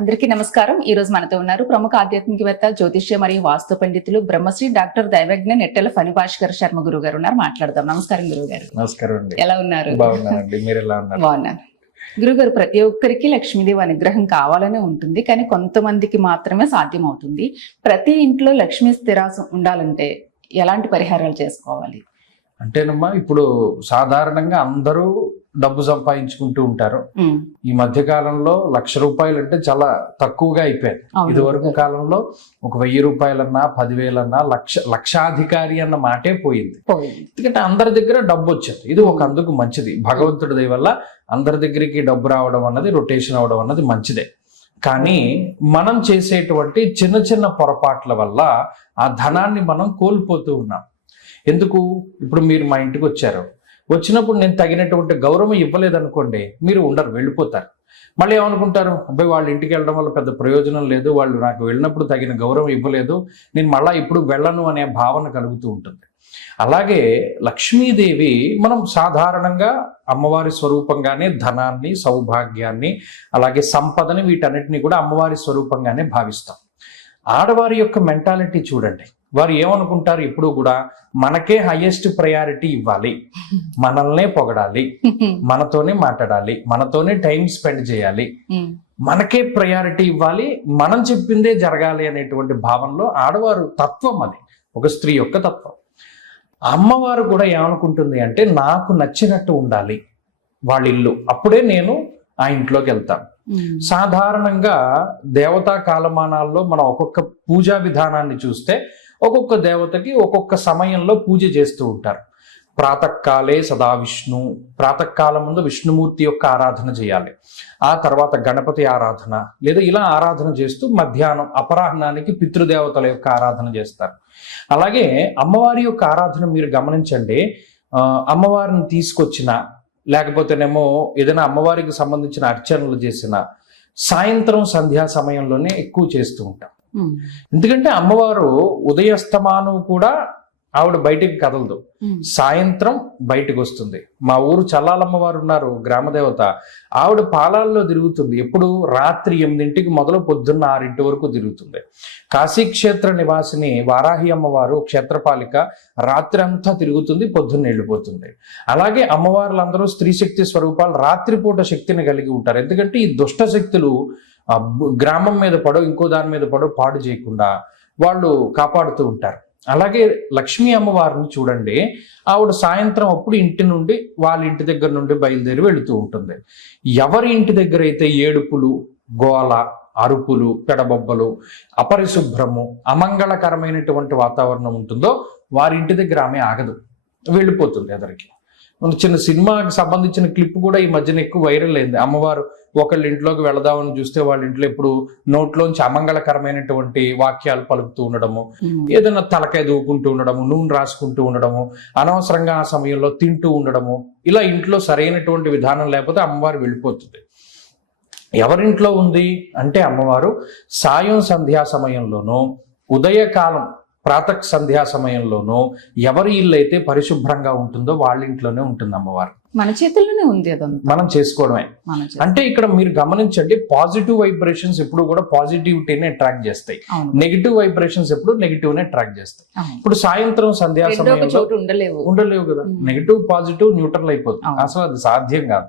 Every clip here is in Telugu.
అందరికీ నమస్కారం. ఈ రోజు మనతో ఉన్నారు ప్రముఖ ఆధ్యాత్మికవేత్త, జ్యోతిష్య మరియు వాస్తు పండితులు బ్రహ్మశ్రీ డాక్టర్ దైవజ్ఞ నెట్టెల ఫణిభాస్కర్ శర్మ గురువు గారు ఉన్నారు. మాట్లాడదాం. నమస్కారం గురువు గారు. నమస్కారం అండి. ఎలా ఉన్నారు? బాగున్నానండి. మీరు ఎలా ఉన్నారు? బాగున్నాను. గురుగారు, ప్రతి ఒక్కరికి లక్ష్మీదేవి అనుగ్రహం కావాలనే ఉంటుంది, కానీ కొంతమందికి మాత్రమే సాధ్యం అవుతుంది. ప్రతి ఇంట్లో లక్ష్మీ స్థిరాసం ఉండాలంటే ఎలాంటి పరిహారాలు చేసుకోవాలి? అంటేనమ్మా, ఇప్పుడు సాధారణంగా అందరూ డబ్బు సంపాదించుకుంటూ ఉంటారు. ఈ మధ్య కాలంలో రూపాయలు అంటే చాలా తక్కువగా అయిపోయాయి. ఇది వరకు కాలంలో ఒక 1000 రూపాయలన్నా 10,000 లక్షాధికారి అన్న మాటే పోయింది. ఎందుకంటే అందరి దగ్గర డబ్బు వచ్చింది. ఇది ఒక అందుకు మంచిది. భగవంతుడి దయ వల్ల అందరి దగ్గరికి డబ్బు రావడం అన్నది, రొటేషన్ అవడం అన్నది మంచిదే. కానీ మనం చేసేటువంటి చిన్న చిన్న పొరపాట్ల వల్ల ఆ ధనాన్ని మనం కోల్పోతూ ఉన్నాం. ఎందుకు? ఇప్పుడు మీరు మా ఇంటికి వచ్చారు, వచ్చినప్పుడు నేను తగినటువంటి గౌరవం ఇవ్వలేదనుకోండి, మీరు ఉండరు, వెళ్ళిపోతారు. మళ్ళీ ఏమనుకుంటారు, అబ్బాయి వాళ్ళ ఇంటికి వెళ్ళడం వల్ల పెద్ద ప్రయోజనం లేదు, వాళ్ళు నాకు వెళ్ళినప్పుడు తగిన గౌరవం ఇవ్వలేదు, నేను మళ్ళీ ఇప్పుడు వెళ్ళను అనే భావన కలుగుతూ ఉంటుంది. అలాగే లక్ష్మీదేవి మనం సాధారణంగా అమ్మవారి స్వరూపంగానే ధనాన్ని, సౌభాగ్యాన్ని, అలాగే సంపదని, వీటన్నిటిని కూడా అమ్మవారి స్వరూపంగానే భావిస్తాం. ఆడవారి యొక్క మెంటాలిటీ చూడండి. వారు ఏమనుకుంటారు, ఎప్పుడు కూడా మనకే హైయెస్ట్ ప్రయారిటీ ఇవ్వాలి, మనల్నే పొగడాలి, మనతోనే మాట్లాడాలి, మనతోనే టైం స్పెండ్ చేయాలి, మనకే ప్రయారిటీ ఇవ్వాలి, మనం చెప్పిందే జరగాలి అనేటువంటి భావనలో ఆడవారు తత్వం. అది ఒక స్త్రీ యొక్క తత్వం. అమ్మవారు కూడా ఏమనుకుంటుంది అంటే, నాకు నచ్చినట్టు ఉండాలి వాళ్ళ ఇల్లు, అప్పుడే నేను ఆ ఇంట్లోకి వెళ్తాను. సాధారణంగా దేవతా కాలమానాల్లో మనం ఒక్కొక్క పూజా విధానాన్ని చూస్తే ఒక్కొక్క దేవతకి ఒక్కొక్క సమయంలో పూజ చేస్తూ ఉంటారు. ప్రాతకాలే సదా విష్ణు, ప్రాతకాలం ముందు విష్ణుమూర్తి యొక్క ఆరాధన చేయాలి. ఆ తర్వాత గణపతి ఆరాధన, లేదా ఇలా ఆరాధన చేస్తూ మధ్యాహ్నం అపరాహ్నానికి పితృదేవతల యొక్క ఆరాధన చేస్తారు. అలాగే అమ్మవారి యొక్క ఆరాధన మీరు గమనించండి. అమ్మవారిని తీసుకొచ్చిన, లేకపోతేనేమో ఏదైనా అమ్మవారికి సంబంధించిన అర్చనలు చేసిన సాయంత్రం సంధ్యా సమయంలోనే ఎక్కువ చేస్తూ ఉంటాం. ఎందుకంటే అమ్మవారు ఉదయస్తమానం కూడా ఆవిడ బయటికి కదలదు, సాయంత్రం బయటకు వస్తుంది. మా ఊరు చల్లాలమ్మవారు ఉన్నారు, గ్రామదేవత. ఆవిడ పాలాల్లో తిరుగుతుంది. ఎప్పుడు? రాత్రి 8ంటికి మొదలు పొద్దున్న 6 వరకు తిరుగుతుంది. కాశీక్షేత్ర నివాసిని వారాహి అమ్మవారు క్షేత్రపాలిక, రాత్రి అంతా తిరుగుతుంది, పొద్దున్న వెళ్ళిపోతుంది. అలాగే అమ్మవార్లందరూ స్త్రీ శక్తి స్వరూపాలు, రాత్రిపూట శక్తిని కలిగి ఉంటారు. ఎందుకంటే ఈ దుష్ట శక్తులు గ్రామం మీద పడో ఇంకో దాని మీద పడో పాడు చేయకుండా వాళ్ళు కాపాడుతూ ఉంటారు. అలాగే లక్ష్మీ అమ్మవారిని చూడండి. ఆవిడ సాయంత్రం అప్పుడు ఇంటి నుండి, వాళ్ళ ఇంటి దగ్గర నుండి బయలుదేరి వెళుతూ ఉంటుంది. ఎవరి ఇంటి దగ్గర అయితే ఏడుపులు, గోల, అరుపులు, పెడబొబ్బలు, అపరిశుభ్రము, అమంగళకరమైనటువంటి వాతావరణం ఉంటుందో వారి ఇంటి దగ్గర ఆమె ఆగదు, వెళ్ళిపోతుంది ఎదరికి. చిన్న సినిమాకి సంబంధించిన క్లిప్ కూడా ఈ మధ్యన ఎక్కువ వైరల్ అయింది. అమ్మవారు ఒకళ్ళ ఇంట్లోకి వెళదామని చూస్తే వాళ్ళ ఇంట్లో ఇప్పుడు నోట్లోంచి అమంగళకరమైనటువంటి వాక్యాలు పలుకుతూ ఉండడము, ఏదైనా తలకాయ దూకుంటూ ఉండడము, నూనె రాసుకుంటూ ఉండడము, అనవసరంగా ఆ సమయంలో తింటూ ఉండడము, ఇలా ఇంట్లో సరైనటువంటి విధానం లేకపోతే అమ్మవారు వెళ్ళిపోతుంది. ఎవరింట్లో ఉంది అంటే అమ్మవారు సాయం సంధ్యా సమయంలోనూ, ఉదయకాలం ప్రాతః సంధ్యా సమయంలోనూ ఎవరి ఇల్లు అయితే పరిశుభ్రంగా ఉంటుందో వాళ్ళ ఇంట్లోనే ఉంటుంది అమ్మవారు. మన చేతుల్లోనే ఉంది, అదంతా మనం చేసుకోవడమే. అంటే ఇక్కడ మీరు గమనించండి, పాజిటివ్ వైబ్రేషన్స్ ఎప్పుడు కూడా పాజిటివిటీని అట్రాక్ట్ చేస్తాయి, నెగిటివ్ వైబ్రేషన్స్ ఎప్పుడు నెగిటివ్ ని అట్రాక్ట్ చేస్తాయి. ఇప్పుడు సాయంత్రం సంధ్యా సమయంలో ఉండలేవు కదా, నెగిటివ్ పాజిటివ్ న్యూట్రల్ అయిపోతుంది. అసలు అది సాధ్యం కాదు.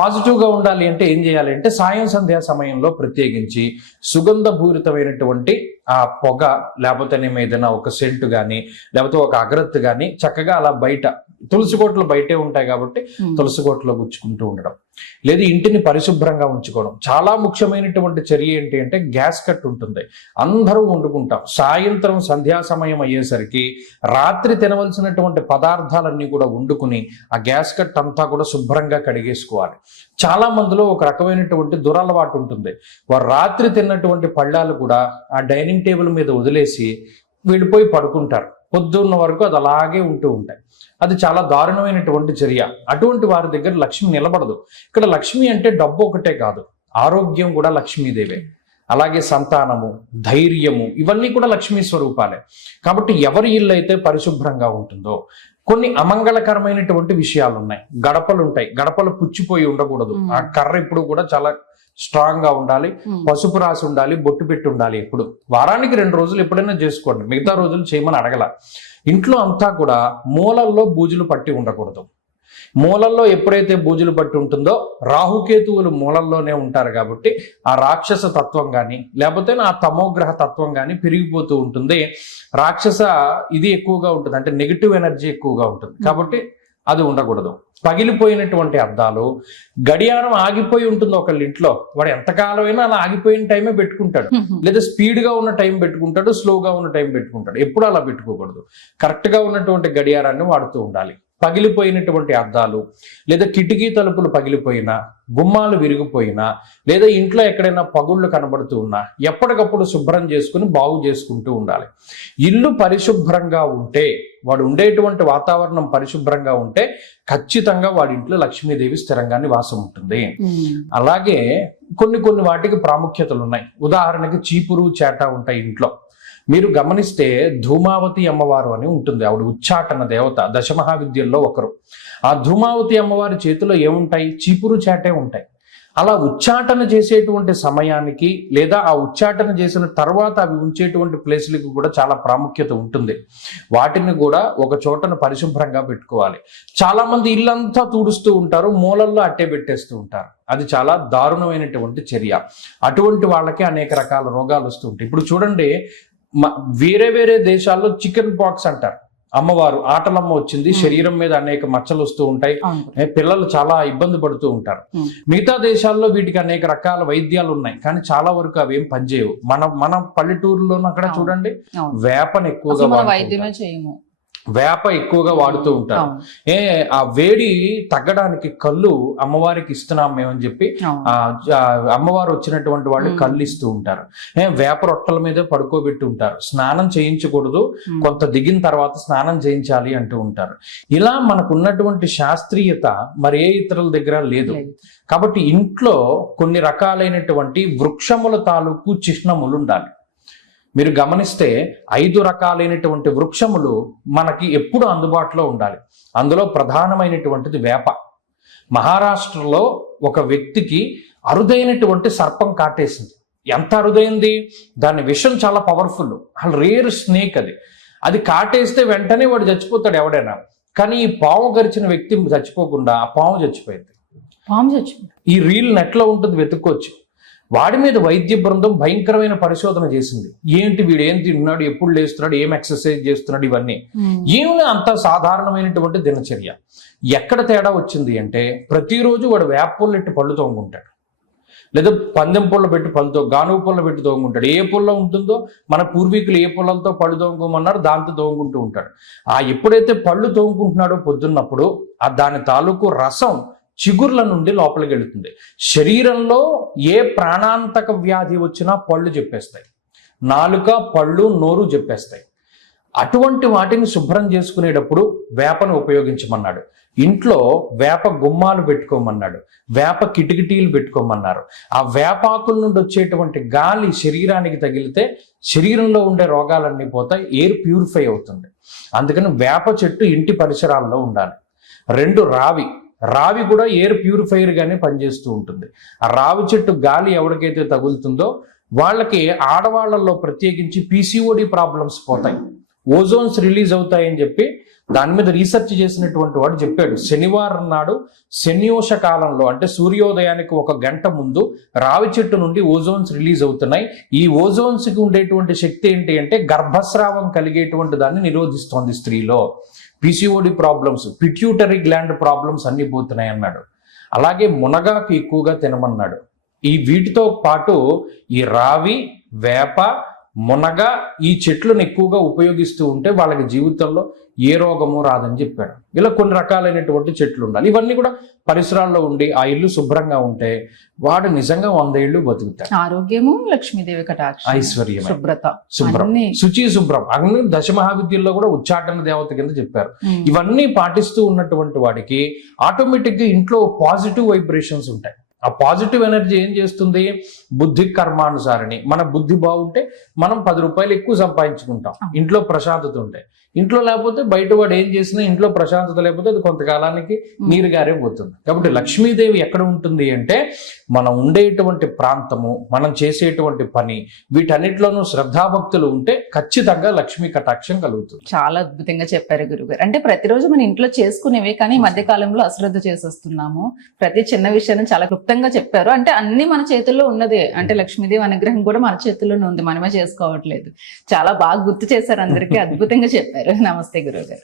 పాజిటివ్ గా ఉండాలి అంటే ఏం చేయాలి అంటే, సాయం సంధ్యా సమయంలో ప్రత్యేకించి సుగంధ పూరితమైనటువంటి ఆ పొగ, లేకపోతే ఏదైనా ఒక సెంటు గాని, లేకపోతే ఒక అగరత్తు గాని చక్కగా అలా బయట, తులసి కోటలు బయటే ఉంటాయి కాబట్టి తులసి కోటలో గుచ్చుకుంటూ ఉండడం, లేదు ఇంటిని పరిశుభ్రంగా ఉంచుకోవడం. చాలా ముఖ్యమైనటువంటి చర్య ఏంటి అంటే, గ్యాస్ కట్ ఉంటుంది, అందరూ వండుకుంటాం. సాయంత్రం సంధ్యా సమయం అయ్యేసరికి రాత్రి తినవలసినటువంటి పదార్థాలన్నీ కూడా వండుకుని ఆ గ్యాస్ కట్ అంతా కూడా శుభ్రంగా కడిగేసుకోవాలి. చాలా మందిలో ఒక రకమైనటువంటి దురలవాటు ఉంటుంది. వారు రాత్రి తిన్నటువంటి పళ్ళాలు కూడా ఆ డైనింగ్ టేబుల్ మీద వదిలేసి వెళ్ళిపోయి పడుకుంటారు. పొద్దున్న వరకు అది అలాగే ఉంటూ ఉంటాయి. అది చాలా దారుణమైనటువంటి చర్య. అటువంటి వారి దగ్గర లక్ష్మి నిలబడదు. ఇక్కడ లక్ష్మి అంటే డబ్బు ఒకటే కాదు, ఆరోగ్యం కూడా లక్ష్మీదేవే. అలాగే సంతానము, ధైర్యము, ఇవన్నీ కూడా లక్ష్మీ స్వరూపాలే. కాబట్టి ఎవరి ఇల్లు అయితే పరిశుభ్రంగా ఉంటుందో, కొన్ని అమంగళకరమైనటువంటి విషయాలు ఉన్నాయి. గడపలు ఉంటాయి, గడపలు పుచ్చిపోయి ఉండకూడదు. ఆ కర్ర ఇప్పుడు కూడా చాలా స్ట్రాంగ్ గా ఉండాలి, పసుపు రాసి ఉండాలి, బొట్టు పెట్టి ఉండాలి. ఎప్పుడు వారానికి 2 రోజులు ఎప్పుడైనా చేసుకోండి, మిగతా రోజులు చేయమని అడగల. ఇంట్లో అంతా కూడా మూలల్లో బూజులు పట్టి ఉండకూడదు. మూలల్లో ఎప్పుడైతే బూజులు పట్టి ఉంటుందో రాహుకేతువులు మూలల్లోనే ఉంటారు కాబట్టి ఆ రాక్షస తత్వం కానీ లేకపోతే ఆ తమోగ్రహ తత్వం కానీ పెరిగిపోతూ ఉంటుంది. రాక్షస ఇది ఎక్కువగా ఉంటుంది, అంటే నెగిటివ్ ఎనర్జీ ఎక్కువగా ఉంటుంది కాబట్టి అది ఉండకూడదు. పగిలిపోయినటువంటి అద్దాలు, గడియారం ఆగిపోయి ఉంటుంది ఒకళ్ళ ఇంట్లో, వాడు ఎంతకాలమైనా అలా ఆగిపోయిన టైమే పెట్టుకుంటాడు, లేదా స్పీడ్ గా ఉన్న టైం పెట్టుకుంటాడు, స్లోగా ఉన్న టైం పెట్టుకుంటాడు. ఎప్పుడు అలా పెట్టుకోకూడదు. కరెక్ట్ గా ఉన్నటువంటి గడియారాన్ని వాడుతూ ఉండాలి. పగిలిపోయినటువంటి అద్దాలు, లేదా కిటికీ తలుపులు పగిలిపోయినా, గుమ్మాలు విరిగిపోయినా, లేదా ఇంట్లో ఎక్కడైనా పగుళ్ళు కనబడుతూ ఉన్నా ఎప్పటికప్పుడు శుభ్రం చేసుకుని బాగు చేసుకుంటూ ఉండాలి. ఇల్లు పరిశుభ్రంగా ఉంటే, వాడు ఉండేటువంటి వాతావరణం పరిశుభ్రంగా ఉంటే ఖచ్చితంగా వాడి ఇంట్లో లక్ష్మీదేవి స్థిరంగా నివాసం ఉంటుంది. అలాగే కొన్ని వాటికి ప్రాముఖ్యతలు ఉన్నాయి. ఉదాహరణకి చీపురు చేట ఉంటాయి ఇంట్లో. మీరు గమనిస్తే ధూమావతి అమ్మవారు అని ఉంటుంది, ఆవిడ ఉచ్చాటన దేవత, దశమహావిద్యల్లో ఒకరు. ఆ ధూమావతి అమ్మవారి చేతిలో ఏముంటాయి? చీపురు చేటే ఉంటాయి. అలా ఉచ్చాటన చేసేటువంటి సమయానికి లేదా ఆ ఉచ్చాటన చేసిన తర్వాత అవి ఉంచేటువంటి ప్లేస్లకు కూడా చాలా ప్రాముఖ్యత ఉంటుంది. వాటిని కూడా ఒక చోటను పరిశుభ్రంగా పెట్టుకోవాలి. చాలా మంది ఇల్లంతా తుడుస్తూ ఉంటారు, మూలల్లో అట్టే పెట్టేస్తూ ఉంటారు. అది చాలా దారుణమైనటువంటి చర్య. అటువంటి వాళ్ళకి అనేక రకాల రోగాలు వస్తూ ఉంటాయి. ఇప్పుడు చూడండి, వేరే దేశాల్లో చికెన్ పాక్స్ అంటారు. అమ్మవారు ఆటలమ్మ వచ్చింది, శరీరం మీద అనేక మచ్చలు వస్తూ ఉంటాయి, పిల్లలు చాలా ఇబ్బంది పడుతూ ఉంటారు. మిగతా దేశాల్లో వీటికి అనేక రకాల వైద్యాలు ఉన్నాయి, కానీ చాలా వరకు అవి ఏం పనిచేయవు. మన పల్లెటూరులోనూ అక్కడ చూడండి, వేపను ఎక్కువగా వేప ఎక్కువగా వాడుతూ ఉంటారు. ఆ వేడి తగ్గడానికి కళ్ళు అమ్మవారికి ఇస్తున్నాం మేమని చెప్పి అమ్మవారు వచ్చినటువంటి వాళ్ళు కళ్ళు ఇస్తూ ఉంటారు. వేప రొట్టెల మీద పడుకోబెట్టి ఉంటారు. స్నానం చేయించకూడదు, కొంత దిగిన తర్వాత స్నానం చేయించాలి అంటూ ఉంటారు. ఇలా మనకు ఉన్నటువంటి శాస్త్రీయత మరి ఏ ఇతరుల దగ్గర లేదు. కాబట్టి ఇంట్లో కొన్ని రకాలైనటువంటి వృక్షముల తాలూకు చిహ్నములు ఉండాలి. మీరు గమనిస్తే 5 రకాలైనటువంటి వృక్షములు మనకి ఎప్పుడు అందుబాటులో ఉండాలి. అందులో ప్రధానమైనటువంటిది వేప. మహారాష్ట్రలో ఒక వ్యక్తికి అరుదైనటువంటి సర్పం కాటేసింది. ఎంత అరుదైంది, దాని విషం చాలా పవర్ఫుల్, రేర్ స్నేక్. అది కాటేస్తే వెంటనే వాడు చచ్చిపోతాడు ఎవడైనా. కానీ ఈ పాము గరిచిన వ్యక్తి చచ్చిపోకుండా ఆ పాము చచ్చిపోయింది. ఈ రీల్ నెట్లో ఉంటుంది, వెతుక్కోవచ్చు. వాడి మీద వైద్య బృందం భయంకరమైన పరిశోధన చేసింది. ఏంటి వీడు ఏం తింటున్నాడు, ఎప్పుడు లేస్తున్నాడు, ఏం ఎక్సర్సైజ్ చేస్తున్నాడు, ఇవన్నీ ఏమి అంత సాధారణమైనటువంటి దినచర్య. ఎక్కడ తేడా వచ్చింది అంటే, ప్రతిరోజు వాడు వేప పుల్ల పెట్టి పళ్ళు తోముకుంటాడు, లేదా పందెం పుల్ల పెట్టి గానుగ పుల్ల పెట్టి తోముకుంటాడు. ఏ పుల్ల ఉంటుందో, మన పూర్వీకులు ఏ పుల్లలతో పళ్ళు తోముకోమన్నారో దాంతో తోముకుంటూ ఉంటాడు. ఎప్పుడైతే పళ్ళు తోముకుంటున్నాడో పొద్దున్నప్పుడు దాని తాలూకు రసం చిగుర్ల నుండి లోపలికి వెళుతుంది. శరీరంలో ఏ ప్రాణాంతక వ్యాధి వచ్చినా పళ్ళు చెప్పేస్తాయి, నాలుక, పళ్ళు, నోరు చెప్పేస్తాయి. అటువంటి వాటిని శుభ్రం చేసుకునేటప్పుడు వేపను ఉపయోగించమన్నాడు. ఇంట్లో వేప గుమ్మాలు పెట్టుకోమన్నాడు, వేప కిటికిటీలు పెట్టుకోమన్నారు. ఆ వేపాకుల నుండి వచ్చేటువంటి గాలి శరీరానికి తగిలితే శరీరంలో ఉండే రోగాలన్నీ పోతాయి, ఎయిర్ ప్యూరిఫై అవుతుంది. అందుకని వేప చెట్టు ఇంటి పరిసరాల్లో ఉండాలి. 2 రావి కూడా ఎయిర్ ప్యూరిఫైయర్ గానే పనిచేస్తూ ఉంటుంది. ఆ రావి చెట్టు గాలి ఎవరికైతే తగులుతుందో వాళ్ళకి, ఆడవాళ్లలో ప్రత్యేకించి PCOD ప్రాబ్లమ్స్ పోతాయి, ఓజోన్స్ రిలీజ్ అవుతాయని చెప్పి దాని మీద రీసెర్చ్ చేసినటువంటి వాడు చెప్పాడు. శనివారం నాడు శన్యోష కాలంలో, అంటే సూర్యోదయానికి 1 గంట ముందు రావి చెట్టు నుండి ఓజోన్స్ రిలీజ్ అవుతున్నాయి. ఈ ఓజోన్స్ కి ఉండేటువంటి శక్తి ఏంటి అంటే గర్భస్రావం కలిగేటువంటి దాన్ని నిరోధిస్తోంది స్త్రీలో. PCOD problems, pituitary gland problems అన్ని పోతున్నాయి అన్నాడు. అలాగే మునగాకు ఎక్కువగా తినమన్నాడు. వీటితో పాటు ఈ రావి, వేప, మునగ ఈ చెట్లను ఎక్కువగా ఉపయోగిస్తూ ఉంటే వాళ్ళకి జీవితంలో ఏ రోగము రాదని చెప్పాడు. ఇలా కొన్ని రకాలైనటువంటి చెట్లు ఉండాలి. ఇవన్నీ కూడా పరిసరాల్లో ఉండి ఆ ఇల్లు శుభ్రంగా ఉంటే వాడు నిజంగా 100 ఏళ్ళు బతుకుతాడు. ఆరోగ్యము, లక్ష్మీదేవి కటాక్షం, ఐశ్వర్యం, శుభ్రం, శుచి, శుభ్రం. అన్ని దశమహావిద్యల్లో కూడా ఉచ్చాటన దేవత కింద చెప్పారు. ఇవన్నీ పాటిస్తూ ఉన్నటువంటి వాడికి ఆటోమేటిక్ గా ఇంట్లో పాజిటివ్ వైబ్రేషన్స్ ఉంటాయి. ఆ పాజిటివ్ ఎనర్జీ ఏం చేస్తుంది? బుద్ధి కర్మానుసారిని. మన బుద్ధి బాగుంటే మనం 10 రూపాయలు ఎక్కువ సంపాదించుకుంటాం. ఇంట్లో ప్రశాంతత ఉంటే. ఇంట్లో లేకపోతే బయట వాడు ఏం చేసినా ఇంట్లో ప్రశాంతత లేకపోతే అది కొంతకాలానికి నీరు గారే పోతుంది. కాబట్టి లక్ష్మీదేవి ఎక్కడ ఉంటుంది అంటే మనం ఉండేటువంటి ప్రాంతము, మనం చేసేటువంటి పని, వీటన్నిటిలోనూ శ్రద్ధాభక్తులు ఉంటే ఖచ్చితంగా లక్ష్మీ కటాక్షం కలుగుతుంది. చాలా అద్భుతంగా చెప్పారు గురుగారు. అంటే ప్రతిరోజు మన ఇంట్లో చేసుకునేవే, కానీ ఈ మధ్య కాలంలో అశ్రద్ధ చేసేస్తున్నాము. ప్రతి చిన్న విషయాన్ని చాలా క్లుప్తంగా చెప్పారు. అంటే అన్ని మన చేతుల్లో ఉన్నదే. అంటే లక్ష్మీదేవి అనుగ్రహం కూడా మన చేతుల్లోనే ఉంది, మనమే చేసుకోవట్లేదు. చాలా బాగా గుర్తు చేశారు అందరికీ, అద్భుతంగా చెప్పారు. నమస్తే గురుగారు.